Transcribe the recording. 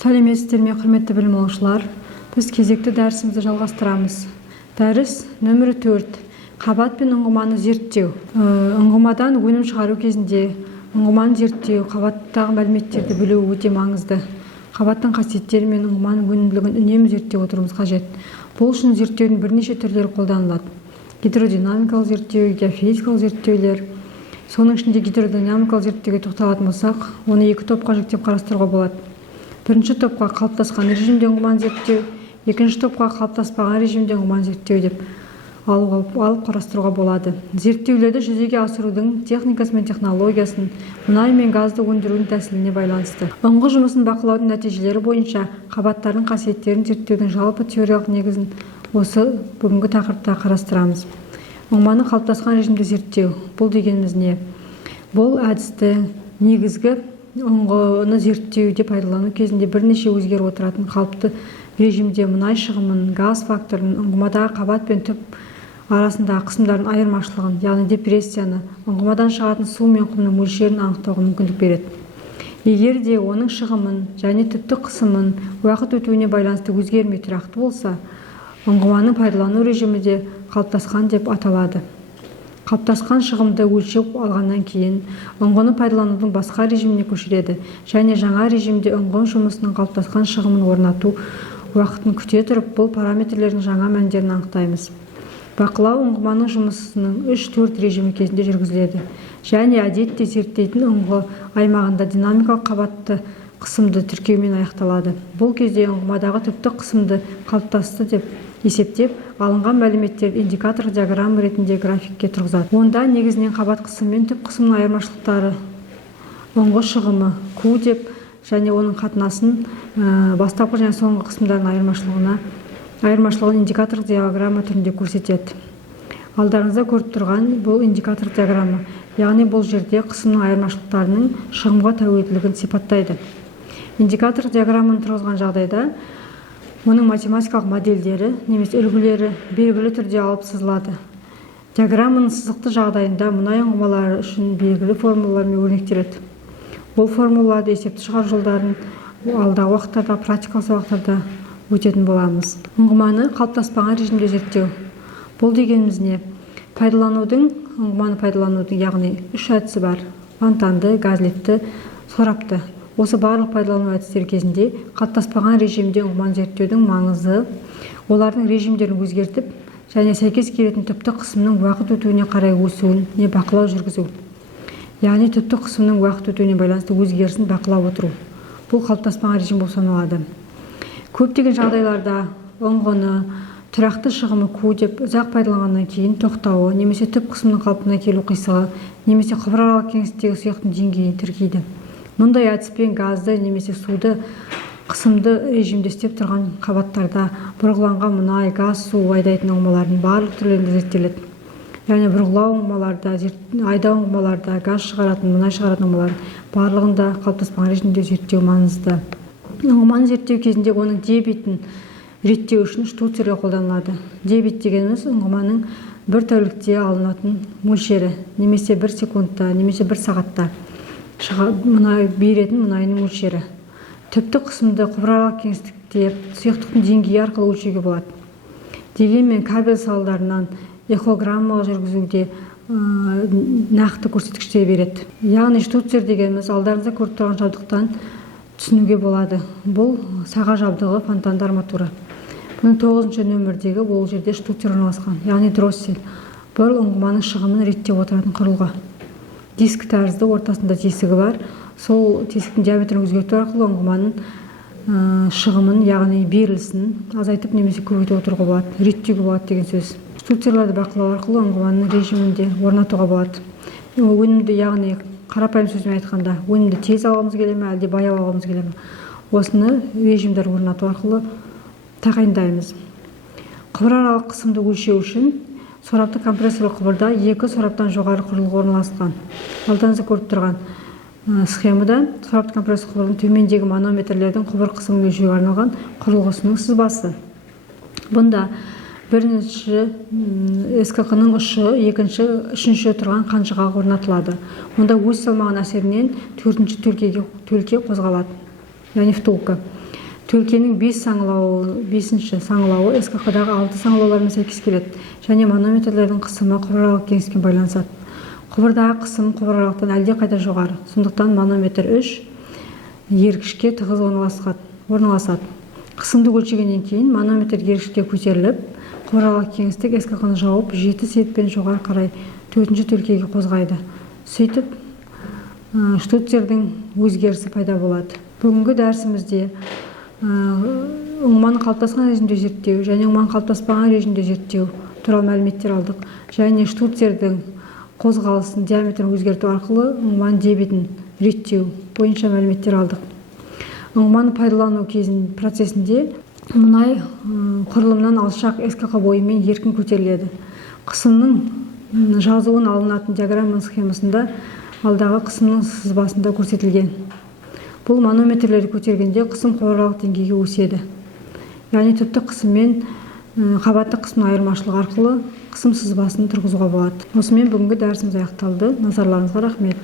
Сәлеметсіздер ме, құрметті білім алушылар. Біз кезекті дәрісімізді жалғастырамыз. Дәріс нөмірі 4. Қабат пен ұңғыманы зерттеу. Ұңғымадан өнім шығару кезінде ұңғыманы зерттеу, қабаттағы мәліметтерді білу өте маңызды. Қабаттың қасиеттері мен ұңғыманың өнімділігін үнемі зерттеп отыруымыз қажет. Бұл үшін зерттеудің бірнеше түрлері қолданылады. Гидродинамикалық зерттеу, геофизикалық зерттеулер. Соның ішінде гидродинамикалық зерттеуге тоқталатын болсақ, оны екі топқа жіктеп қарастыруға болады. Бірінші топқа қалыптасқан режимде ұңғыманы зерттеу, екінші топқа қалыптаспаған режимде ұңғыманы зерттеу деп алып қарастыруға болады. Зерттеулерді жүзеге асырудың техникасы мен технологиясын, мұнай мен газды өндірудің тәсіліне байланысты. Ұңғы жұмысын бақылаудың нәтижелері бойынша қабаттардың қасиеттерін зерттеудің жалпы теориялық негізін осы бүгінгі тақырыпта қарастырамыз. Ұңғыманы қалыптасқан режимде зерттеу. Бұл дегеніміз не? Бұл әдісті негізгі ұңғыны зерттеуде пайдалану кезінде бірнеше өзгеріп отыратын қалыпты режимде мұнай шығымын, газ факторын, ұңғымадағы қабат пен түп арасындағы қысымдардың айырмашылығын, яғни депрессияны, ұңғымадан шығатын су мен құмның мөлшерін анықтауға мүмкіндік береді. Егер де оның шығымын және түптік қысымын уақыт өтуіне байланысты өзгермей тұрақты болса, ұңғыманың пайдалану режимі де қалыптасқан деп аталады. Қалыптасқан шығымды өлшеп алғаннан кейін ұңғыны пайдаланудың басқа режиміне көшіреді және жаңа режимде ұңғы жұмысының қалыптасқан шығымын орнату уақытын күте тұрып, бұл параметрлердің жаңа мәндерін анықтаймыз. Бақылау ұңғыманың жұмысының 3-4 режимі кезінде жүргізіледі және әдетте зерттейтін ұңғы аймағында динамикалық қабатты қысымды тіркеумен аяқталады. Бұл кезде ұңғымадағы түптік қысымды қалыптасты деп есептеп, алынған мәліметтерді индикатор диаграммы ретінде графикке тұрғызады. Онда негізінен қабат қысымы мен түп қысымның айырмашылықтары, ұңғы шығымы Q деп және оның қатынасын бастапқы және соңғы қысымдардың айырмашылығын индикатор диаграмма түрінде көрсетеді. Алдарыңызда көріп тұрған бұл индикатор диаграмма, яғни бұл жерде қысымның айырмашылықтарының шығымға тәуелділігін сипаттайды. Индикатор диаграмманы тұрғызған жағдайда оның математикалық модельдері немесе үлгілері белгілі түрде алып сызылады. Диаграмманың сызықты жағдайында мұнай ұңғымалары үшін белгілі формулалармен өрнектеледі. Бұл формулаларды есепті шығару жолдарын алдағы уақыттарда практикалық сабақтарда өтетін боламыз. Ұңғыманы қалыптаспаған режимде зерттеу. Бұл дегеніміз не? Ұңғыманы пайдаланудың яғни 3 әдісі бар: фонтанды, газлитті, сорапты. Осы барлық пайдалану әдістері кезінде қалыптаспаған режимде ұңғыманы зерттеудің маңызы олардың режимдерін өзгертіп және сәйкес келетін түптік қысымның уақыт өтуіне қарай өсуін не бақылау жүргізу. Яғни түптік қысымның уақыт өтуіне байланысты өзгерісін бақылап отыру. Бұл қалыптаспаған режим болып саналады. Көптеген жағдайларда ұңғыны тұрақты шығымы Q деп ұзақ пайдаланғаннан кейін тоқтауы немесе түп қысымның қалпына келу қисығы немесе құбыраралық кеңістіктегі сұйықтың деңгейін тіркейді. Мұндай әдіспен газды немесе суды қысымды режимде істеп тұрған қабаттарда бұрғыланған мұнай, газ, су айдайтын ұңғымалардың барлық түрлерінде зерттеледі. Яғни бұрғылау ұңғымаларда, айдау ұңғымаларда, газ шығаратын, мұнай шығаратын ұңғымалардың барлығында қалыптаспаған режимде зерттеу маңызды. Ұңғыманы зерттеу кезінде оның дебитін реттеу үшін штуцерлер қолданылады. Дебит дегеніміз ұңғыманың бір тәулікте алынатын мөлшері, немесе 1 секундта, немесе 1 сағатта беретін мұнайының мөлшері. Түптік қысымды құбыраралық кеңістікте сұйықтықтың деңгейі арқылы өлшеуге болады. Дегенмен кабель салдарынан эхограммалық жүргізуде нақты көрсеткіштер береді. Яғни штуцер дегеніміз алдарыңызда көріп тұрған жабдықтан түсінуге болады. Бұл саға жабдығы фонтанды арматура. Бұның 9-шы нөмірдегі бұл жерде штуцер орналасқан, яғни дроссель. Бұл ұңғыманың шығымын реттеп отыратын құрылғы. Диск тәрізді ортасында тесігі бар. Сол тесіктің диаметрін өзгерту арқылы ұңғыманың шығымын, яғни берілісін азайтып немесе көбейтіп отыруға болады, реттеуге болады деген сөз. Штуцерлерді бақылау арқылы ұңғыманың режимінде орнатуға болады. Өнімді, яғни қарапайым сөзбен айтқанда, өнімді тез алғымыз келе ме, әлде баяу алғымыз келе ме? Осыны режимдер орнату арқылы тағайындаймыз. Құбыраралық қысымды өлшеу үшін сорапты компрессорлық құбырда 2 сораптан жоғары құрылғы орналасқан. Алдарыңызда көріп тұрған схемада сорапты компрессорлық құбырдың төмендегі манометрлердің құбыр қысымын өлшеуге арналған құрылғысының сызбасы. Бұнда бірінші СКК-ның ұшы, үшінші тұрған қанжыға орнатылады. Онда өз салмағының әсерінен 4-ші төлке қозғалады, яғни втулка. Төлкенің 5-ші саңылауы СКХ-дағы 6 саңылаулармен сәйкес келеді және манометрлердің қысымы құбыраралық кеңістікпен байланысады. Құбырдағы қысым құбыраралықтан әлде қайда жоғары, сондықтан манометр 3 ергішке тығыз орналасады. Қысымды өлшегеннен кейін манометр ергішке көтеріліп, құбыраралық кеңістік СКХ-ны жауып, 7 сеткпен жоғары қарай 4-ші төлкеге қозғайды. Сөйтіп, штуцердің өзгерісі пайда болады. Бүгінгі дәрісімізде ұңғыманың қалыптасқан режимде зерттеу және ұңғыманың қалыптаспаған режимде зерттеу туралы мәліметтер алдық. Және штуцердің қозғалысын диаметрін өзгерту арқылы ұңғыманың дебетін реттеу бойынша мәліметтер алдық. Ұңғыманы пайдалану процесінде мұнай құрылымнан алшақ СКХ бойымен еркін көтеріледі. Қысымның жазуын алынатын диаграмма схемасында алдағы қысымның сызбасында көрсетілген. Бұл манометрлерді көтергенде қысым құбыраралық деңгейге өседі. Яғни түпті қысым мен қабатты қысымның айырмашылығы арқылы қысым сызбасын тұрғызуға болады. Осымен бүгінгі дәрісіміз аяқталды. Назарларыңызға рахмет.